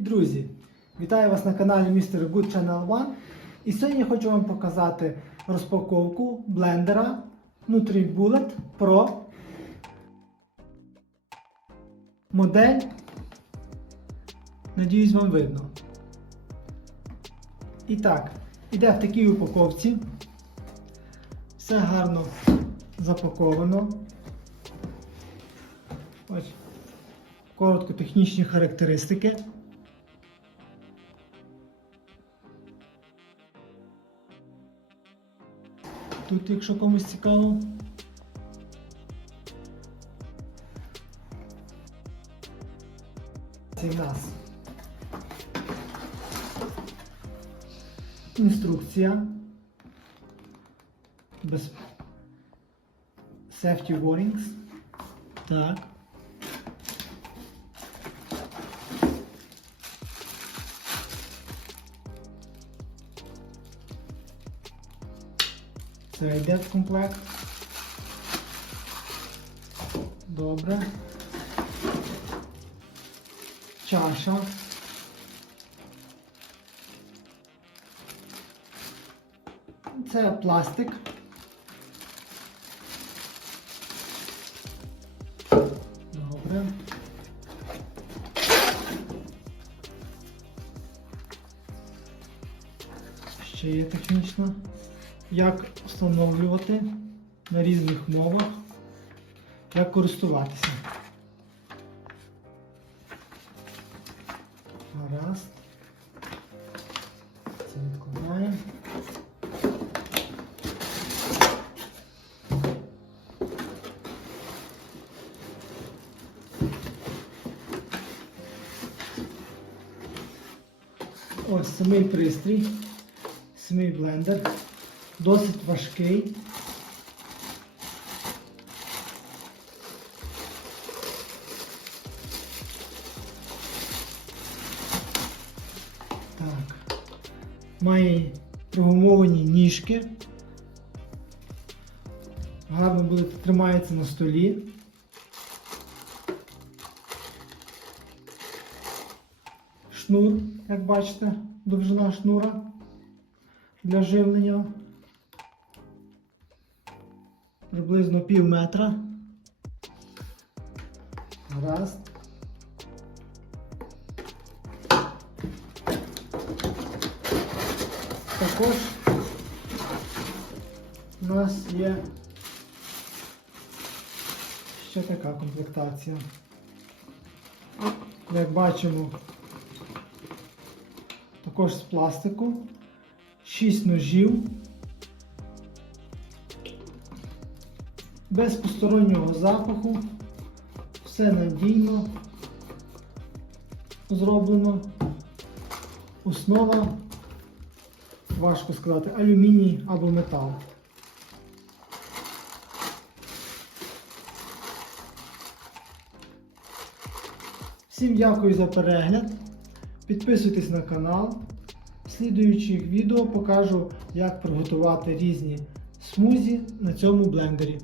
друзі! Вітаю вас на каналі Mr. Good Channel One. І сьогодні я хочу вам показати розпаковку блендера NutriBullet Pro. Модель. Надіюсь, вам видно. І так, іде в такій упаковці. Все гарно запаковано. Ось коротко технічні характеристики. Тут, якщо комусь цікаво. Це нас інструкція без safety warnings. Так. Це йде в комплект. Добре. Чаша. Це пластик. Добре. Ще є технічно. Як встановлювати на різних мовах, як користуватися. Гаразд. Це відкладаємо. Ось самий пристрій, самий блендер, досить важкий. Так. Має прогумовані ніжки. Гарно буде тримається на столі. Шнур, як бачите, довжина шнура для живлення. Приблизно пів метра. Гаразд. Також у нас є ще така комплектація. Як бачимо, також з пластику, 6 ножів, без постороннього запаху, все надійно зроблено. Основа, важко сказати, алюміній або метал. Всім дякую за перегляд. Підписуйтесь на канал. В слідуючих відео покажу, як приготувати різні смузі на цьому блендері.